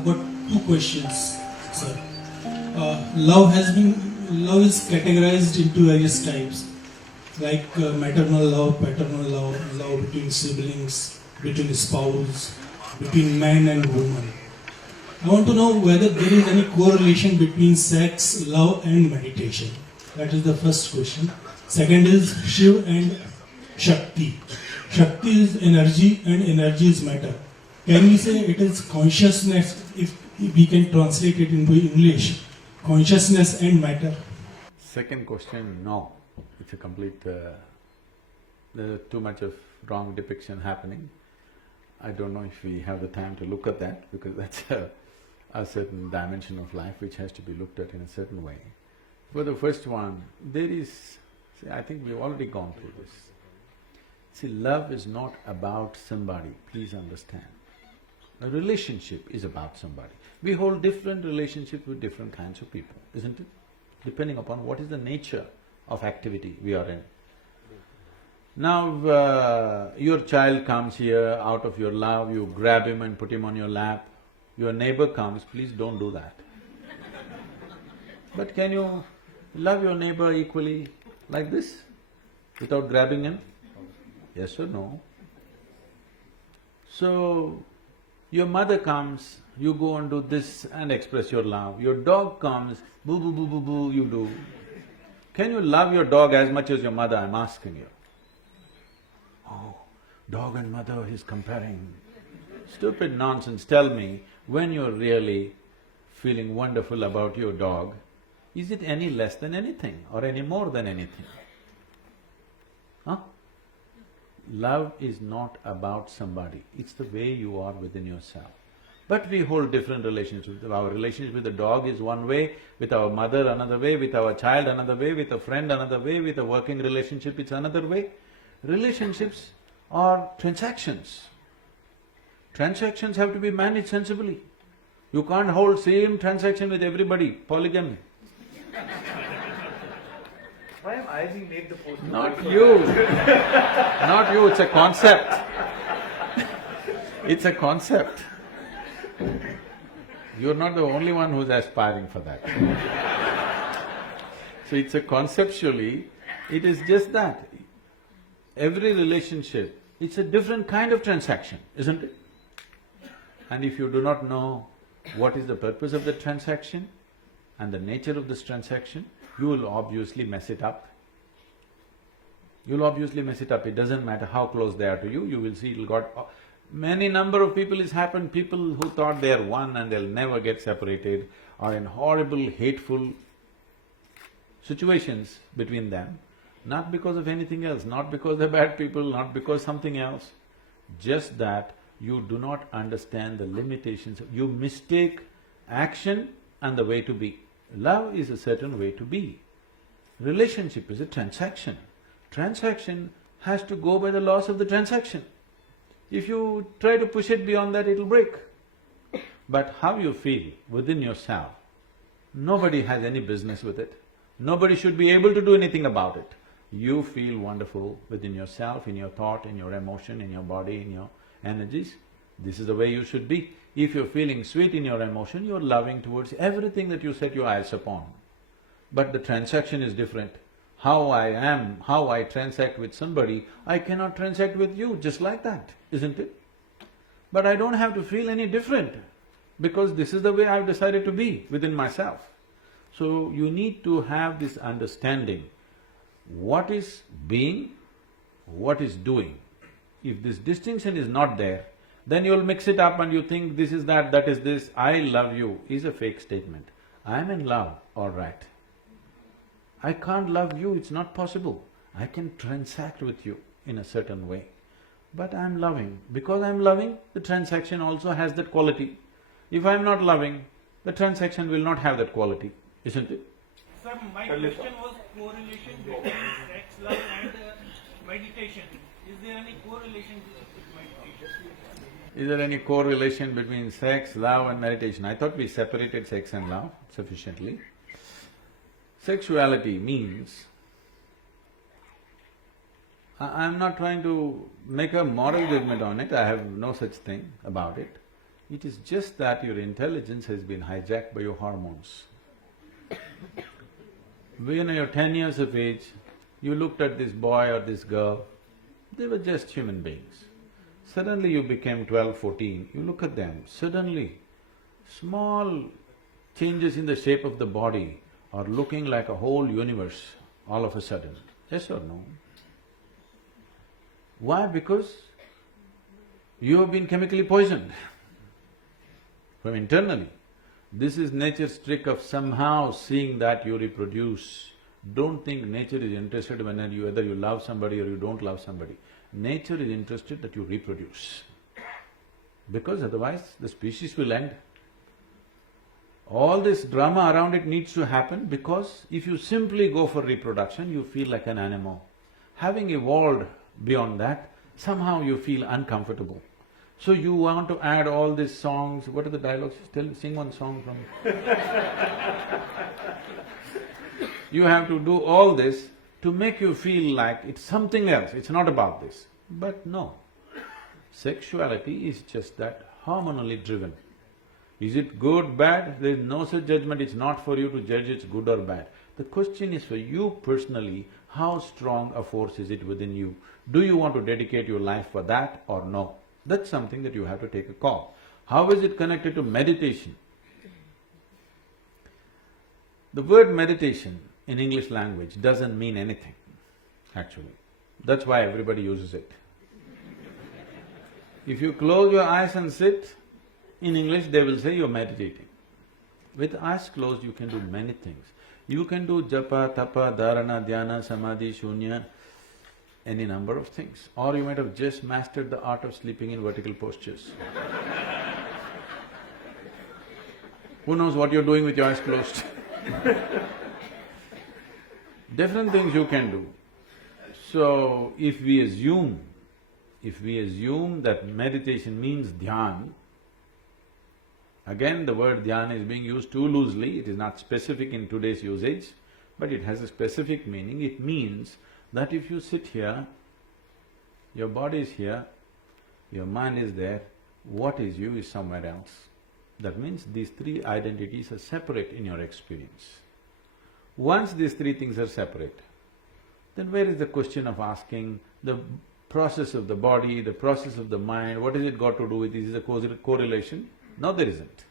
I've got two questions, sir. Love is categorized into various types, like maternal love, paternal love, love between siblings, between spouse, between man and woman. I want to know whether there is any correlation between sex, love, and meditation. That is the first question. Second is Shiv and Shakti. Shakti is energy and energy is matter. Can we say it is consciousness, if we can translate it into English, consciousness and matter? Second question, no. It's a complete… there's too much of wrong depiction happening. I don't know if we have the time to look at that, because that's a certain dimension of life which has to be looked at in a certain way. For the first one, there is… see, I think we've already gone through this. See, love is not about somebody, please understand. A relationship is about somebody. We hold different relationships with different kinds of people, isn't it? Depending upon what is the nature of activity we are in. Now, your child comes here, out of your love, you grab him and put him on your lap. Your neighbor comes, please don't do that. But can you love your neighbor equally like this, without grabbing him? Yes or no? So, your mother comes, you go and do this and express your love. Your dog comes, boo boo boo boo boo, you do. Can you love your dog as much as your mother, I'm asking you? Oh, dog and mother, he's comparing. Stupid nonsense, tell me, when you're really feeling wonderful about your dog, is it any less than anything or any more than anything? Huh? Love is not about somebody, it's the way you are within yourself. But we hold different relationships. Our relationship with the dog is one way, with our mother another way, with our child another way, with a friend another way, with a working relationship it's another way. Relationships are transactions. Transactions have to be managed sensibly. You can't hold same transaction with everybody, polygamy. Why am I being made the poster? Not you, not you, it's a concept. It's a concept. You're not the only one who's aspiring for that. So it's a conceptually, it is just that. Every relationship, it's a different kind of transaction, isn't it? And if you do not know what is the purpose of the transaction and the nature of this transaction, you will obviously mess it up. You'll obviously mess it up, it doesn't matter how close they are to you, you will see it'll got… Many number of people it's happened, people who thought they are one and they'll never get separated are in horrible, hateful situations between them, not because of anything else, not because they're bad people, not because something else, just that you do not understand the limitations, you mistake action and the way to be. Love is a certain way to be. Relationship is a transaction. Transaction has to go by the laws of the transaction. If you try to push it beyond that, it'll break. But how you feel within yourself, nobody has any business with it. Nobody should be able to do anything about it. You feel wonderful within yourself, in your thought, in your emotion, in your body, in your energies. This is the way you should be. If you're feeling sweet in your emotion, you're loving towards everything that you set your eyes upon. But the transaction is different. How I am, how I transact with somebody, I cannot transact with you just like that, isn't it? But I don't have to feel any different, because this is the way I've decided to be within myself. So you need to have this understanding, what is being, what is doing. If this distinction is not there, then you'll mix it up and you think this is that, that is this. I love you is a fake statement. I'm in love, all right. I can't love you, it's not possible. I can transact with you in a certain way. But I'm loving. Because I'm loving, the transaction also has that quality. If I'm not loving, the transaction will not have that quality, isn't it? Sir, my question was correlation between sex, love and meditation. Is there any correlation with meditation? Is there any correlation between sex, love and meditation? I thought we separated sex and love sufficiently. Sexuality means… I'm not trying to make a moral judgment on it, I have no such thing about it. It is just that your intelligence has been hijacked by your hormones. When you're 10 years of age, you looked at this boy or this girl, they were just human beings. Suddenly you became 12, 14, you look at them, suddenly small changes in the shape of the body are looking like a whole universe all of a sudden. Yes or no? Why? Because you have been chemically poisoned from internally. This is nature's trick of somehow seeing that you reproduce. Don't think nature is interested whether you love somebody or you don't love somebody. Nature is interested that you reproduce, because otherwise the species will end. All this drama around it needs to happen because if you simply go for reproduction, you feel like an animal. Having evolved beyond that, somehow you feel uncomfortable. So you want to add all these songs, what are the dialogues? Sing one song from… You have to do all this to make you feel like it's something else, it's not about this. But no, sexuality is just that, hormonally driven. Is it good, bad? There is no such judgment, it's not for you to judge it's good or bad. The question is for you personally, how strong a force is it within you? Do you want to dedicate your life for that or no? That's something that you have to take a call. How is it connected to meditation? The word meditation in English language doesn't mean anything, actually. That's why everybody uses it. If you close your eyes and sit, in English they will say you're meditating. With eyes closed you can do many things. You can do japa, tapa, dharana, dhyana, samadhi, shunya, any number of things. Or you might have just mastered the art of sleeping in vertical postures. Who knows what you're doing with your eyes closed? Different things you can do. So, if we assume that meditation means dhyan, again the word dhyan is being used too loosely, it is not specific in today's usage, but it has a specific meaning. It means that if you sit here, your body is here, your mind is there, what is you is somewhere else. That means these three identities are separate in your experience. Once these three things are separate, then where is the question of asking the process of the body, the process of the mind, what has it got to do with it? Is there a correlation? No, there isn't.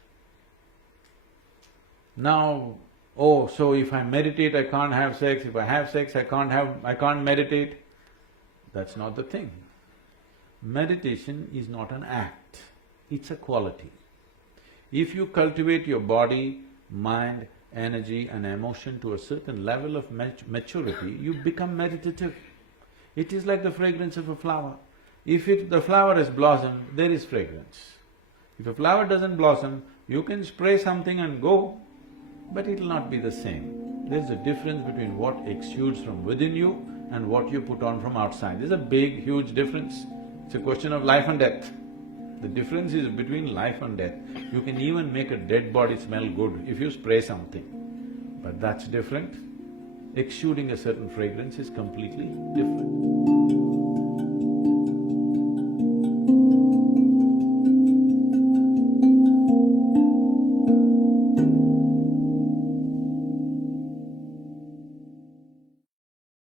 Now, oh, so if I meditate I can't have sex, if I have sex I can't meditate. That's not the thing. Meditation is not an act, it's a quality. If you cultivate your body, mind, energy and emotion to a certain level of maturity, you become meditative. It is like the fragrance of a flower. If the flower has blossomed, there is fragrance. If a flower doesn't blossom, you can spray something and go, but it'll not be the same. There's a difference between what exudes from within you and what you put on from outside. There's a big, huge difference. It's a question of life and death. The difference is between life and death. You can even make a dead body smell good if you spray something, but that's different. Exuding a certain fragrance is completely different.